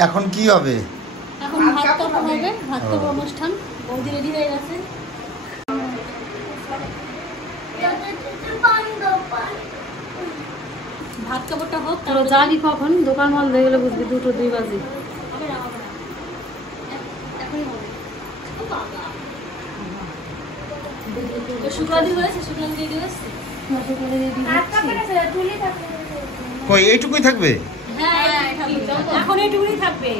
এখন কি হবে? এখন ভাত কাপড় হবে, ভাত কাপড় অনুষ্ঠান। বৌদি রেডি হয়ে গেছে। ভাত কাপড়টা হোক, তারপর জানি কখন দোকান বন্ধ হয়ে গেলে বুঝবি 2-2 বাজে। এখনই হবে। শুক্লাদি হয়েছে, শুক্লাদি রেডি হয়েছে। কই এইটুকুই থাকবে? হ্যাঁ, এখন এইটুকুই থাকবে।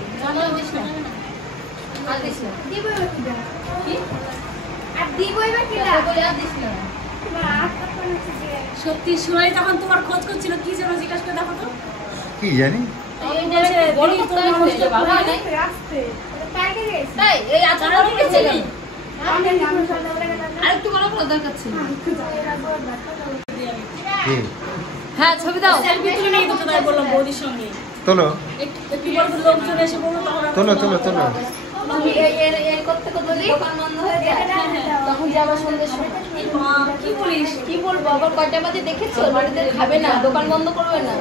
সত্যি সুরাই তখন তোমার খোঁজ করছিল, কি যেন জিজ্ঞাসা করে দেখো তো। কি জানি আরেকটু বড় করে দরকার ছিল। হ্যাঁ ছবি দাও। সেলফি তুলে নিয়ে তো তাই বললাম বৌদির সঙ্গে। তোলো একটু বড় করে লোকজন এসে বললো তখন তোলো তোলো তোলো। তুমি এই করতে করতে দোকান বন্ধ হয়ে যায়, তখন যে আবার সন্ধ্যের সময় কি বলিস? কি বলবো, আবার কয়টা বাজে দেখেছো? বাড়িতে খাবে না, দোকান বন্ধ করবে না।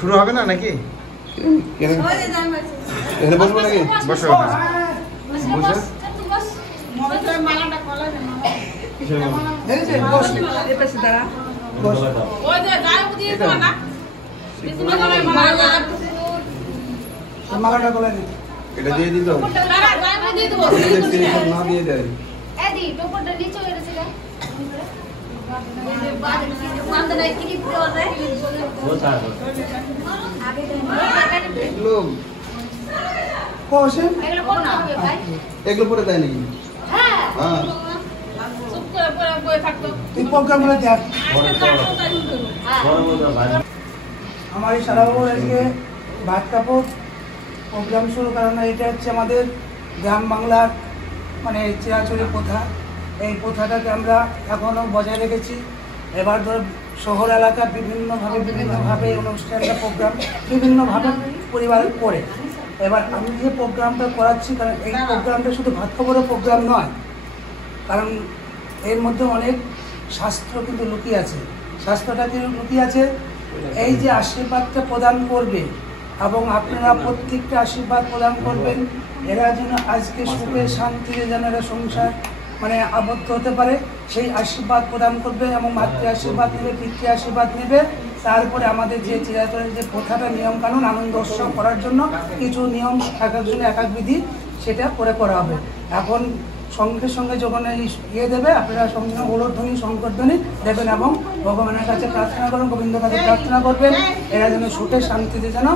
শুরু হবে না নাকি? বসবো নাকি? বসো এটা দিয়ে দিত না দিয়ে দেয়। এগুলো পরে দেয় নাকি? হ্যাঁ আমার এই সারাবাবুর আজকে ভাত কাপড় প্রোগ্রাম শুরু, কারণ এটা হচ্ছে আমাদের গ্রাম বাংলার মানে চিরাচরি প্রথা। এই প্রথাটাকে আমরা এখনও বজায় রেখেছি। এবার ধর শহর এলাকা বিভিন্নভাবে অনুষ্ঠানটা প্রোগ্রাম বিভিন্নভাবে পরিবার করে। এবার আমি যে প্রোগ্রামটা করাচ্ছি, কারণ এই প্রোগ্রামটা শুধু ভাত কাপড়ের প্রোগ্রাম নয়, কারণ এর মধ্যে অনেক শাস্ত্র কিন্তু লুকিয়ে আছে। শাস্ত্রটা কি লুকিয়ে আছে? এই যে আশীর্বাদটা প্রদান করবে এবং আপনারা প্রত্যেকটা আশীর্বাদ প্রদান করবেন, এরা যেন আজকে সুখে শান্তিতে যেন এরা সংসার মানে আবদ্ধ হতে পারে, সেই আশীর্বাদ প্রদান করবে এবং মাতৃ আশীর্বাদ নেবে, পিতৃ আশীর্বাদ নেবে। তারপরে আমাদের যে চিরাচরের যে প্রথাটা নিয়মকানুন আনন্দ উৎসব করার জন্য কিছু নিয়ম এক একজনে এক এক বিধি সেটা করে করা হবে। এখন সঙ্গে সঙ্গে যখন ইয়ে দেবে, আপনারা সঙ্গে সঙ্গে ওলধ্বনি শঙ্করধ্বনি দেবেন এবং ভগবানের কাছে প্রার্থনা করবেন, গোবিন্দের কাছে প্রার্থনা করবেন, এরা যেন সুখে শান্তিতে যেন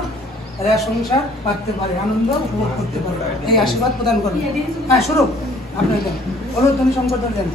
এরা সংসার পাততে পারে, আনন্দ উপভোগ করতে পারে, এই আশীর্বাদ প্রদান করবেন। হ্যাঁ শুরু, আপনার দেন ওলধ্বনি শঙ্করধ্বনি দেন।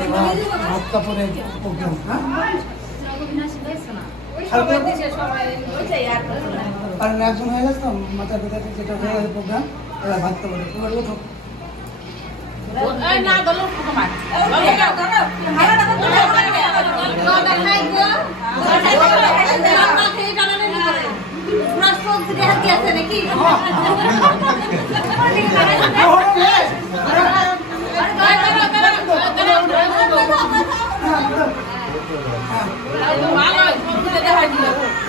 এবার ভাত কাপড়ের প্রোগ্রাম। কারণ একজন হয়ে গেছে তো মাথার ভেতরে যেটা হয়ে গেছে প্রোগ্রাম, এবার ভাত কাপড়ের এবার কোথাও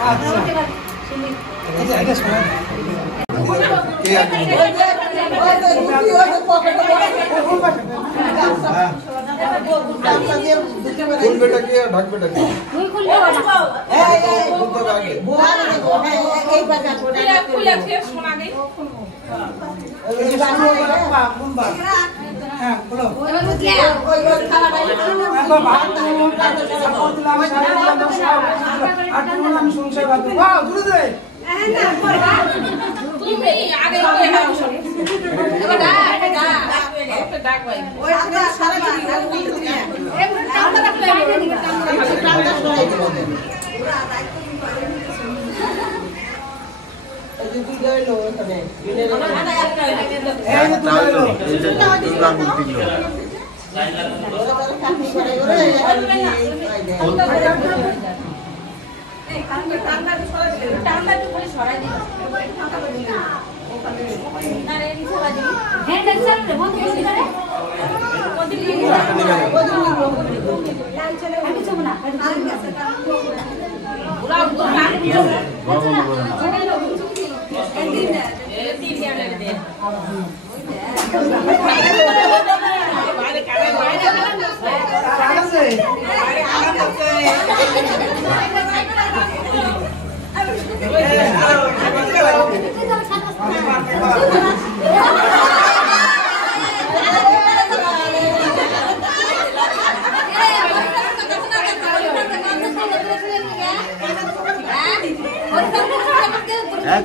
আচ্ছা এটা শোনা কে আগে কোন বেটা কে আর ঢাক বেটা কে তুই খুললে বাবা খুলতে হবে আগে হ্যাঁ বলো আমি সংসার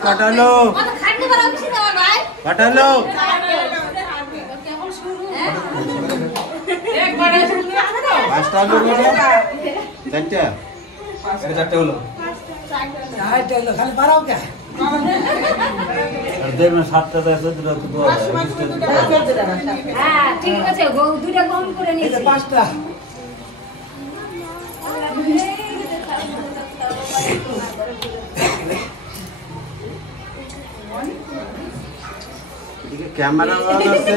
কাটালো কাটালো পাঁচটা হলো চারটা চারটে হলো খালি বাড়াও কে দেখবেন 7টা আছে দুটো হ্যাঁ ঠিক আছে দুইটা কম করে নিয়েছি 5টা ক্যামেরা আছে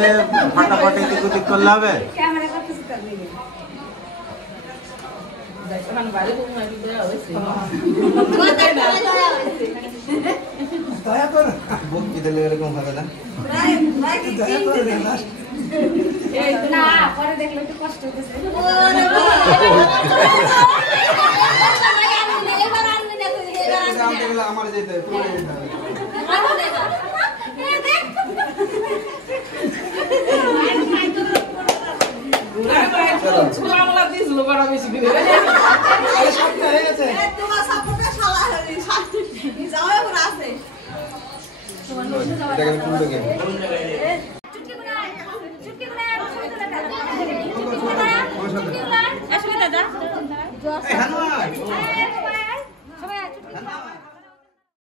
ফাটাফাটি এদিক ওদিক করলে হবে ক্যামেরা করতেছি তার দিকে দয়া করে বুক কি দিলে এরকম হবে না দয়া করে না পরে দেখলে একটু কষ্ট হতেছে আমার যেতে তোমার যেতে হয়ে গেছে এটা কোন দিকে আসলে দাদা